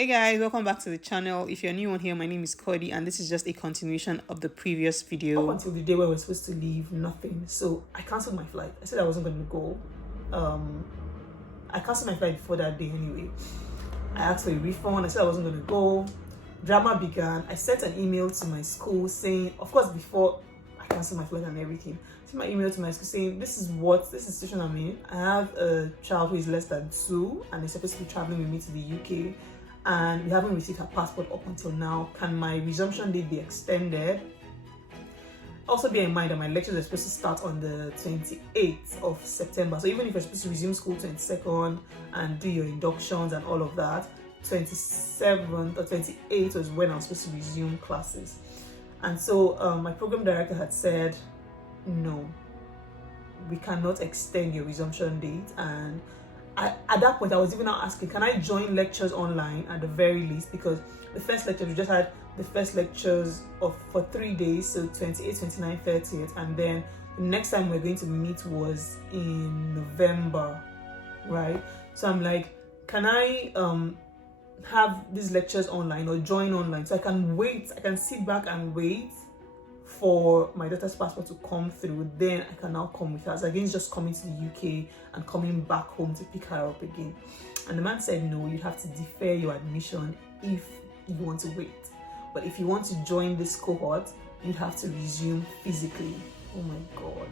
Hey guys, welcome back to the channel. If you're new on here, my name is Cody and this is just a continuation of the previous video. Up until the day where we were supposed to leave, nothing. So I cancelled my flight. I said I wasn't going to go. I cancelled my flight before that day anyway. I asked for a refund. I said I wasn't going to go. Drama began. I sent an email to my school saying, of course, before I canceled my flight and everything, I sent my email to my school saying, this is the situation I'm in. I have a child who is less than 2 and is supposed to be traveling with me to the UK. And we haven't received her passport up until now. Can my resumption date be extended? Also bear in mind that my lectures are supposed to start on the 28th of September. So even if you're supposed to resume school 22nd and do your inductions and all of that, 27th or 28th was when I was supposed to resume classes. And so my program director had said, no, we cannot extend your resumption date. And at that point, I was even now asking, can I join lectures online at the very least? Because the first lecture, we just had the first lectures for 3 days, so 28th, 29th, 30th, and then the next time we're going to meet was in November, right? So I'm like, can I have these lectures online or join online so I can wait, I can sit back and wait for my daughter's passport to come through, then I can now come with her, as against just coming to the UK and coming back home to pick her up again. And the man said, no, you have to defer your admission if you want to wait. But if you want to join this cohort, you'd have to resume physically. Oh my God.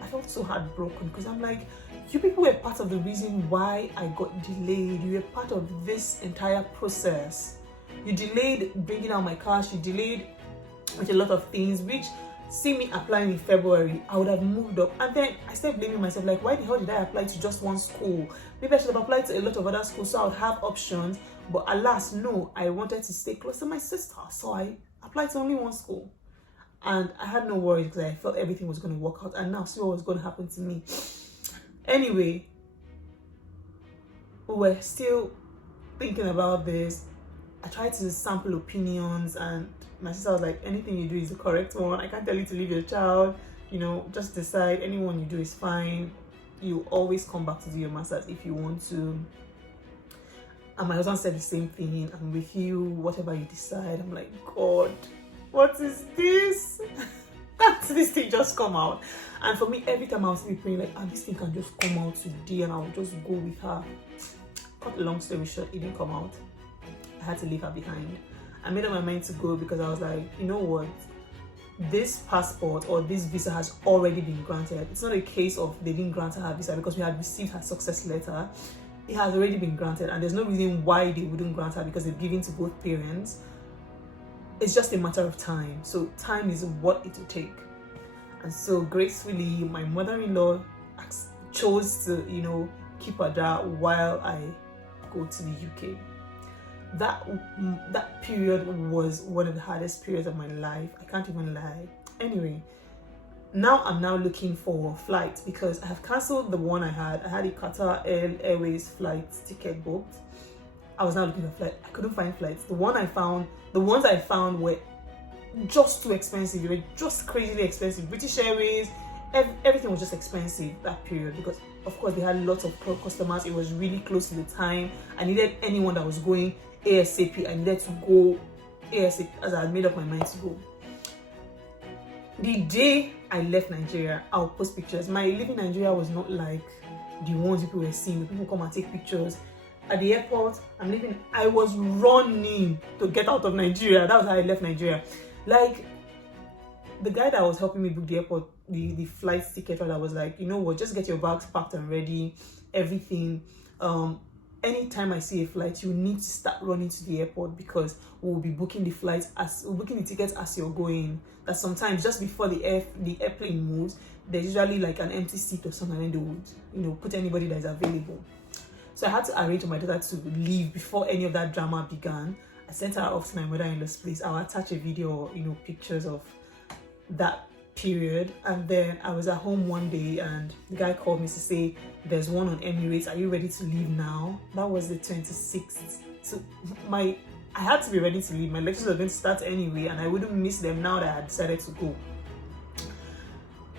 I felt so heartbroken because I'm like, you people were part of the reason why I got delayed. You were part of this entire process. You delayed bringing out my cash, you delayed with a lot of things, which, see me applying in February, I would have moved up. And then I started blaming myself, like, why the hell did I apply to just one school? Maybe I should have applied to a lot of other schools so I would have options. But alas, no, I wanted to stay close to my sister, so I applied to only one school. And I had no worries because I felt everything was going to work out, and now see what was going to happen to me. Anyway, we were still thinking about this. I tried to sample opinions, and my sister was like, anything you do is the correct one. I can't tell you to leave your child, just decide. Anyone you do is fine. You always come back to do your master's if you want to. And my husband said the same thing. I'm with you, whatever you decide. I'm like, God, what is this? Can't this thing just come out? And for me, every time I was praying, like, this thing can just come out today and I'll just go with her. Cut a long story short, it didn't come out. I had to leave her behind. I made up my mind to go because I was like, you know what? This passport or this visa has already been granted. It's not a case of they didn't grant her visa because we had received her success letter. It has already been granted, and there's no reason why they wouldn't grant her because they've given to both parents. It's just a matter of time. So time is what it will take. And so gracefully, my mother-in-law chose to, keep her there while I go to the UK. That period was one of the hardest periods of my life. I can't even lie. Anyway, now I'm looking for flights because I have cancelled the one I had. I had a Qatar Airways flight ticket booked. I was now looking for flight. I couldn't find flights. The ones I found were just too expensive. They were just crazily expensive. British Airways, everything was just expensive that period because, of course, they had lots of customers. It was really close to the time. I needed anyone that was going ASAP. I needed to go ASAP as I had made up my mind to go. The day I left Nigeria, I'll post pictures. My living in Nigeria was not like the ones people were seeing. People come and take pictures. At the airport, I was running to get out of Nigeria. That was how I left Nigeria. Like, the guy that was helping me book the airport, the flight ticket, I was like, you know what, just get your bags packed and ready, everything. Anytime I see a flight, you need to start running to the airport because we'll be booking the tickets as you're going. That sometimes just before the airplane moves, there's usually like an empty seat or something, and they would, put anybody that is available. So I had to arrange for my daughter to leave before any of that drama began. I sent her off to my mother-in-law's place. I'll attach a video or, pictures of that period. And then I was at home one day and the guy called me to say, there's one on Emirates. Are you ready to leave now? That was the 26th. So I had to be ready to leave. My lectures were going to start anyway and I wouldn't miss them now that I had decided to go.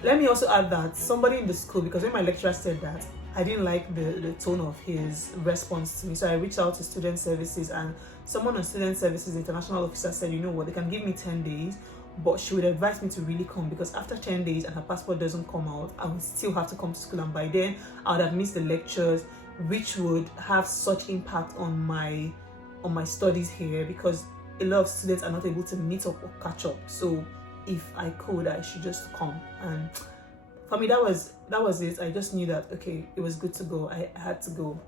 Let me also add that somebody in the school, because when my lecturer said that, I didn't like the tone of his response to me. So I reached out to student services, and someone on student services international officer said, you know what, they can give me 10 days, but she would advise me to really come, because after 10 days and her passport doesn't come out, I would still have to come to school, and by then I would have missed the lectures, which would have such impact on my studies here, because a lot of students are not able to meet up or catch up. So if I could, I should just come. And for me, that was it. I just knew that, okay, it was good to go. I had to go.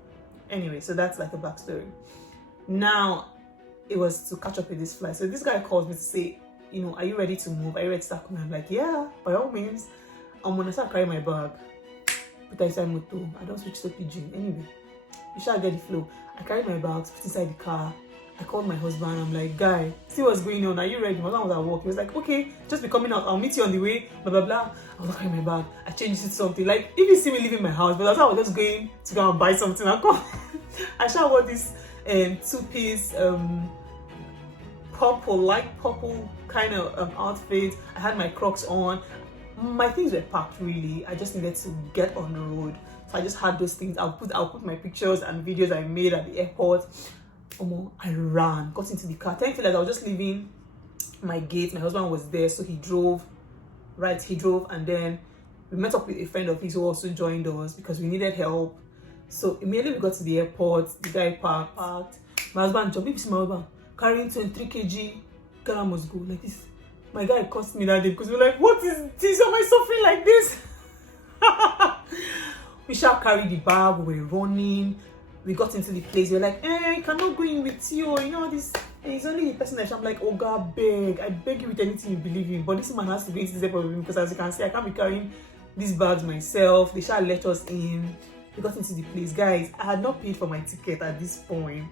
Anyway, so that's like a backstory. Now, it was to catch up with this flight. So this guy calls me to say, you know, are you ready to move? Are you ready to start coming? I'm like, yeah, by all means. I'm gonna start carrying my bag. But I said, I don't switch to PG. Anyway, you shall get the flow. I carried my bags, put inside the car. I called my husband. I'm like, guy, see what's going on. Are you ready? My husband was at work. He was like, okay, just be coming out. I'll meet you on the way. Blah, blah, blah. I was like, carrying my bag. I changed it to something. Like, if you see me leaving my house, but that's how I was just going to go and buy something. I shall wore this two-piece light purple kind of outfit. I had my Crocs on. My things were packed, really. I just needed to get on the road. So I just had those things. I'll put my pictures and videos I made at the airport. I ran, got into the car. Thankfully, I was just leaving my gate. My husband was there, so he drove, and then we met up with a friend of his who also joined us because we needed help. So immediately we got to the airport. The guy parked. My husband jumped. Maybe see my husband carrying 23 kg. Ghana must go like this. My guy cursed me that day because we were like, what is this? Am I suffering like this? We shall carry the bag. We were running. We got into the place. We were like, I cannot go in with you. You know this. He's only the person that I'm like, oh God, I beg you with anything you believe in. But this man has to go into this airport with me because, as you can see, I can't be carrying these bags myself. They shall let us in. We got into the place. Guys, I had not paid for my ticket at this point.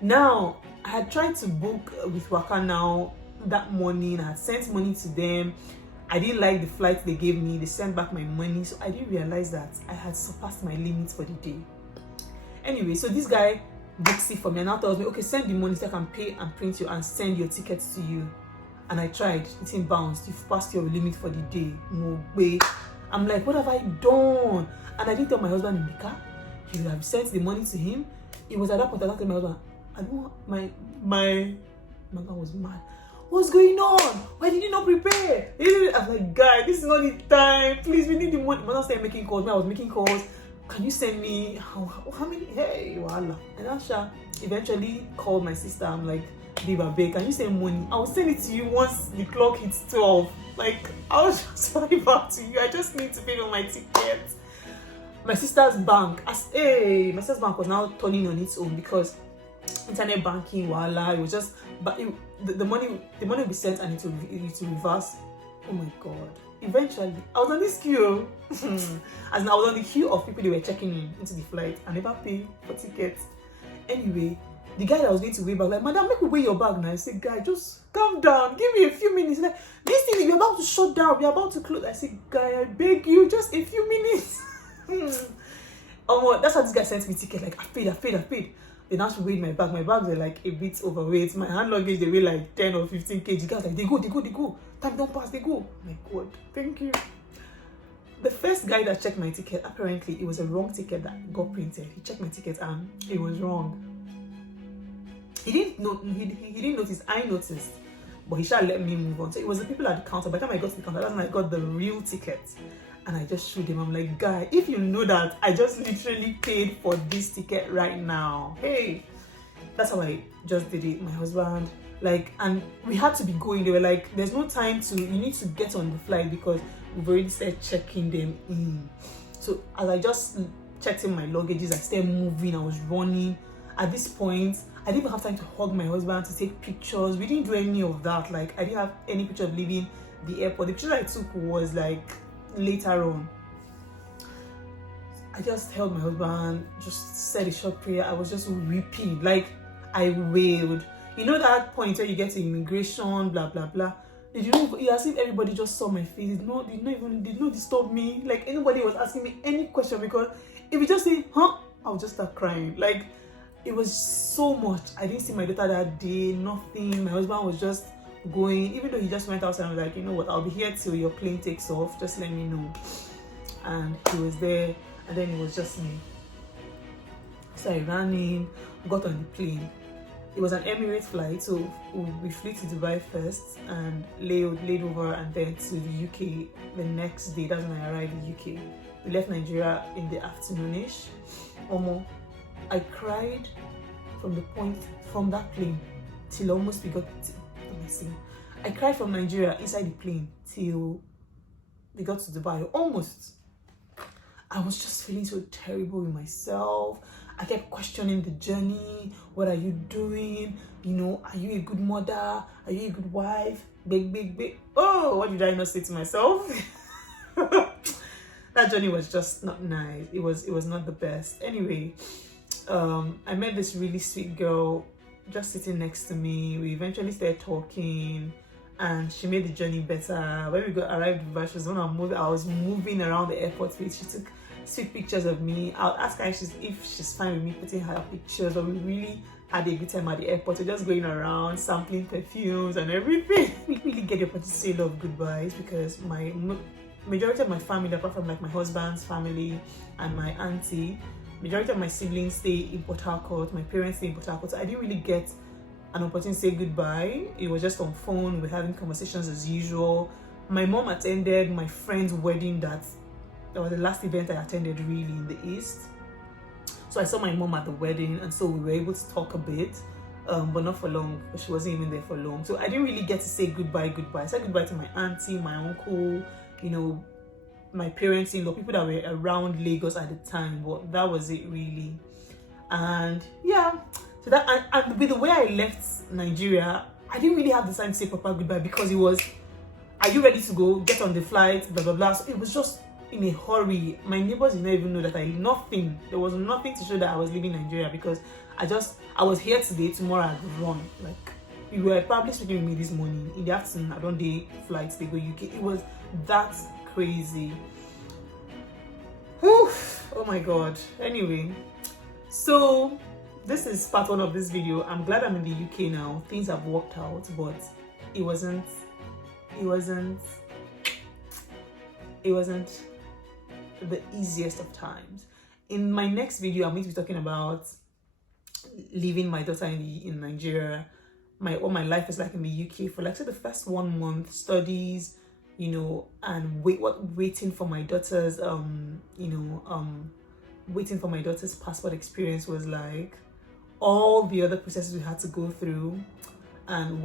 Now, I had tried to book with Waka Now that morning. I had sent money to them. I didn't like the flight they gave me. They sent back my money. So I didn't realize that I had surpassed my limits for the day. Anyway, so this guy books it for me and now tells me, okay, send the money so I can pay and print you and send your tickets to you. And I tried. It didn't bounce. You've passed your limit for the day. No way. I'm like, what have I done? And I didn't tell my husband in the car. He would have sent the money to him. It was at that point I told my husband, I don't want my husband was mad. What's going on? Why did you not prepare? I was like, guy, this is not the time. Please, we need the money. My husband started making calls. I was making calls. Can you send me how many? Hey, wahala. And Asha eventually called my sister. I'm like, Biba, babe, can you send money? I will send it to you once the clock hits 12. Like, I'll just fly back to you. I just need to pay for my ticket. My sister's bank, my sister's bank was now turning on its own because internet banking, wahala. It was just, but the money will be sent and it will reverse. Oh my God. Eventually, I was on this queue. As in, I was on the queue of people they were checking into the flight. I never paid for tickets. Anyway, the guy that was going to weigh back, like, madam, make me weigh your bag now. I said, guy, just calm down. Give me a few minutes. Like, this thing, we're about to shut down. We're about to close. I said, guy, I beg you, just a few minutes. That's how this guy sent me ticket. Like, I paid. They now weighed my bag. My bags were like a bit overweight. My hand luggage, they weigh like 10 or 15 kg. The guy's like, they go. Time don't pass, they go. My God, thank you. The first guy that checked my ticket, apparently it was a wrong ticket that got printed. He checked my ticket and it was wrong. He didn't notice. I noticed, but he shall let me move on. So it was the people at the counter. By the time I got to the counter, that's when I got the real ticket. And I just showed him. I'm like, guy, if you know that I just literally paid for this ticket right now. Hey, that's how I just did it. My husband, like, and we had to be going. They were like, there's no time you need to get on the flight because we've already started checking them in. So as I just checked in my luggages, I started moving. I was running. At this point, I didn't even have time to hug my husband, to take pictures. We didn't do any of that. Like, I didn't have any picture of leaving the airport. The picture I took was like later on. I just held my husband, just said a short prayer. I was just weeping, like I wailed. You know that point where you get to immigration, blah blah blah. Did you know? As if everybody just saw my face. Did not disturb me. Like anybody was asking me any question, because if you just say, huh, I would just start crying. Like it was so much. I didn't see my daughter that day. Nothing. My husband was just going, even though he just went outside. I was like, you know what, I'll be here till your plane takes off, just let me know. And he was there. and then it was just me. So I ran in, got on the plane. It was an Emirates flight, so we flew to Dubai first and laid over, and then to the UK the next day. That's when I arrived in the UK. We left Nigeria in the afternoonish. I cried from that plane till almost we got to, I cried from Nigeria inside the plane till we got to Dubai. Almost. I was just feeling so terrible with myself. I kept questioning the journey. What are you doing? You know, are you a good mother? Are you a good wife? Big. Oh, what did I not say to myself? That journey was just not nice. It was not the best. Anyway, I met this really sweet girl just sitting next to me. We eventually started talking, and she made the journey better. When we arrived in Dubai, she was when I was moving around the airport with. She took sweet pictures of me. I'll ask her if she's fine with me putting her pictures, but we really had a good time at the airport. We're just going around, sampling perfumes and everything. We really get the opportunity to say a lot of goodbyes, because my majority of my family, apart from like my husband's family and my auntie, majority of my siblings stay in Port Harcourt. My parents stay in Port Harcourt, so I didn't really get an opportunity to say goodbye. It was just on phone. We're having conversations as usual. My mom attended my friend's wedding. That was the last event I attended really in the East. So I saw my mom at the wedding, and so we were able to talk a bit, but not for long, because she wasn't even there for long. So I didn't really get to say goodbye. I said goodbye to my auntie, my uncle, you know, my parents-in-law, people that were around Lagos at the time, but that was it really. And yeah, so that, and with the way I left Nigeria, I didn't really have the time to say proper goodbye, because it was, are you ready to go? Get on the flight, blah, blah, blah. So it was just in a hurry. My neighbors did not even know that there was nothing to show that I was leaving Nigeria, because I was here today, tomorrow I'd run. Like, you were probably speaking with me this morning. In the afternoon, I don't day flights, they go UK. It was that crazy. Whew, oh my god. Anyway, so this is part 1 of this video. I'm glad I'm in the UK now. Things have worked out, but it wasn't the easiest of times. In my next video, I'm going to be talking about leaving my daughter in Nigeria, what my life is like in the UK for, like, say, the first 1 month, studies, you know, and waiting for my daughter's waiting for my daughter's passport experience was like, all the other processes we had to go through, and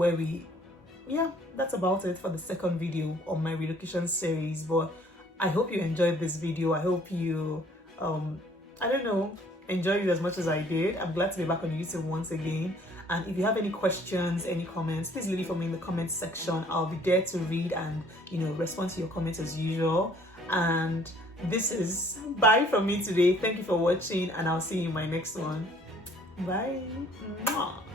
that's about it for the second video on my relocation series. But I hope you enjoyed this video. I hope you enjoyed it as much as I did. I'm glad to be back on YouTube once again. And if you have any questions, any comments, please leave it for me in the comments section. I'll be there to read and, you know, respond to your comments as usual. And this is bye from me today. Thank you for watching, and I'll see you in my next one. Bye. Mwah.